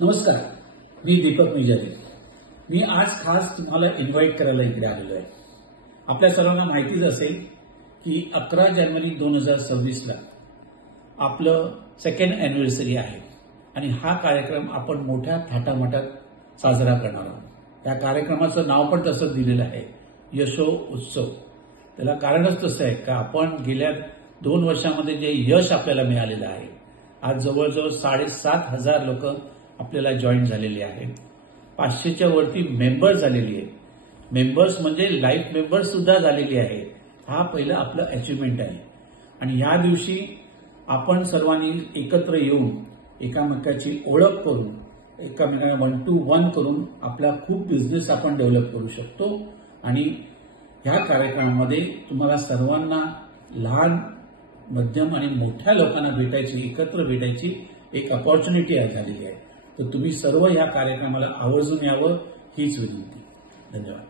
नमस्कार, मी दीपक मिजारी। मी आज खास तुम्हाला इन्व्हाइट करायला इकडे आलेलो आहे। आपल्या सर्वांना माहितीच असेल की 11 जानेवारी 2026 ला आपलं सेकंड अॅनिव्हर्सरी आहे आणि हा कार्यक्रम आपण मोठ्या थाटामाटात साजरा करणार आहोत। या कार्यक्रमाचं नाव पण तसंच दिलेलं आहे, यशो उत्सव। त्याला कारणच तसं आहे का आपण गेल्या 2 वर्षांमध्ये जे यश आपल्याला मिळालेलं आहे, आज जवळजवळ 7,500 लोक आपल्याला जॉईन झालेले आहेत। 500च्या वरती मेंबर झालेली आहेत। मेंबर्स म्हणजे लाईफ मेंबर्स सुद्धा झालेली आहे। हा पहिलं आपलं अचिव्हमेंट आहे आणि या दिवशी आपण सर्वांनी एकत्र येऊन एकामेकाची ओळख करून एकामेकांना 1 to 1 करून आपला खूप बिझनेस आपण डेव्हलप करू शकतो। आणि ह्या कार्यक्रमामध्ये तुम्हाला सर्वांना लहान मध्यम आणि मोठ्या लोकांना भेटायची, एकत्र भेटायची एक अपॉर्च्युनिटी झालेली आहे। तर तुम्ही सर्व या कार्यक्रमाला आवर्जून यावं हीच विनंती। धन्यवाद।